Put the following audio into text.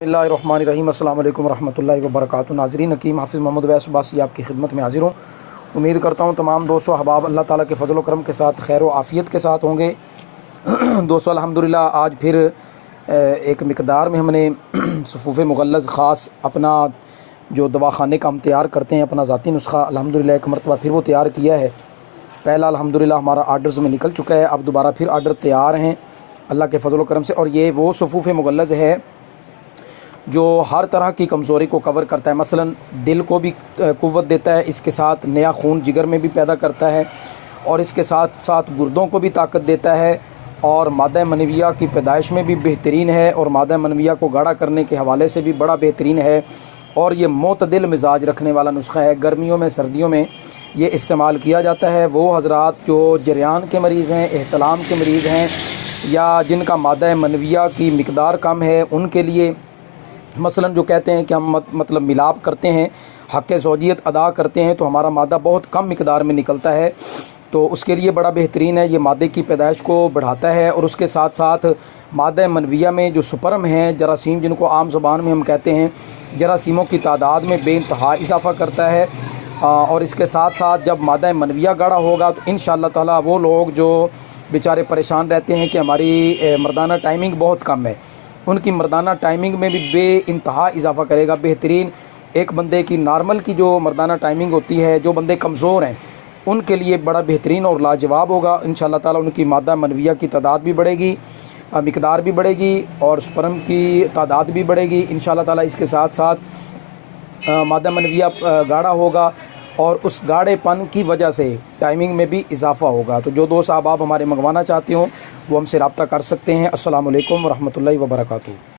बिस्मिल्लाहिर्रहमानिर्रहीम। अस्सलाम वालेकुम रहमतुल्लाहि व बरकातुहू। नाज़रीन, हकीम हाफ़िज़ मोहम्मद अवैस अब्बासी आपकी खिदमत में हाज़िर हूँ। उम्मीद करता हूँ तमाम दोस्तों अहबाब अल्लाह ताला के फ़ज़ल व करम के साथ खैर व आफ़ियत के साथ होंगे। दोस्तों अल्हम्दुलिल्लाह आज फिर एक मिक़दार में हमने सफ़ूफ़े मुग़ल्लज़ ख़ास अपना जो दवाख़ाने का हम तैयार करते हैं अपना ज़ाती नुस्ख़ा अल्हम्दुलिल्लाह एक मरतबा फिर वो तैयार किया है। पहला अल्हम्दुलिल्लाह हमारा आर्डर्स में निकल चुका है, अब दोबारा फिर आर्डर तैयार हैं अल्लाह के फ़ज़ल व करम से। और ये वो सफ़ूफ़े मुग़ल्लज़ है जो हर तरह की कमज़ोरी को कवर करता है। मसलन दिल को भी क़ुव्वत देता है, इसके साथ नया खून जिगर में भी पैदा करता है और इसके साथ साथ गुर्दों को भी ताकत देता है और मादा मनविया की पैदाइश में भी बेहतरीन है और मादा मनविया को गाढ़ा करने के हवाले से भी बड़ा बेहतरीन है। और ये मोतदिल मिजाज रखने वाला नुस्ख़ा है। गर्मियों में सर्दियों में ये इस्तेमाल किया जाता है। वो हज़रात जो जरियान के मरीज़ हैं, एहतलाम के मरीज़ हैं या जिनका मादा मनविया की मिक़दार कम है, उनके लिए मसलन जो कहते हैं कि हम मतलब मिलाप करते हैं, हक़ ज़ौजियत अदा करते हैं तो हमारा मादा बहुत कम मिक़दार में निकलता है, तो उसके लिए बड़ा बेहतरीन है। ये मादे की पैदाइश को बढ़ाता है और उसके साथ साथ मादा मनविया में जो स्पर्म हैं, जरासीम जिनको आम ज़बान में हम कहते हैं, जरासीमों की तादाद में बेइंतहा इजाफ़ा करता है। और इसके साथ साथ जब मादा मनविया गाढ़ा होगा तो इंशाअल्लाह ताला वो लोग जो बेचारे परेशान रहते हैं कि हमारी मर्दाना टाइमिंग बहुत कम है, उनकी मर्दाना टाइमिंग में भी बेइंतहा इजाफ़ा करेगा। बेहतरीन एक बंदे की नॉर्मल की जो मर्दाना टाइमिंग होती है, जो बंदे कमज़ोर हैं उनके लिए बड़ा बेहतरीन और लाजवाब होगा इंशाअल्लाह ताला। उनकी मादा मनविया की तादाद भी बढ़ेगी, मिक़दार भी बढ़ेगी और स्पर्म की तादाद भी बढ़ेगी इंशाअल्लाह ताला। इसके साथ साथ मादा मनविया गाढ़ा होगा और उस गाढ़ेपन की वजह से टाइमिंग में भी इजाफ़ा होगा। तो जो दोस्त आप हमारे मंगवाना चाहते हो वो हमसे रब्ता कर सकते हैं। अस्सलामु अलैकुम व रहमतुल्लाहि व बरकातुहू।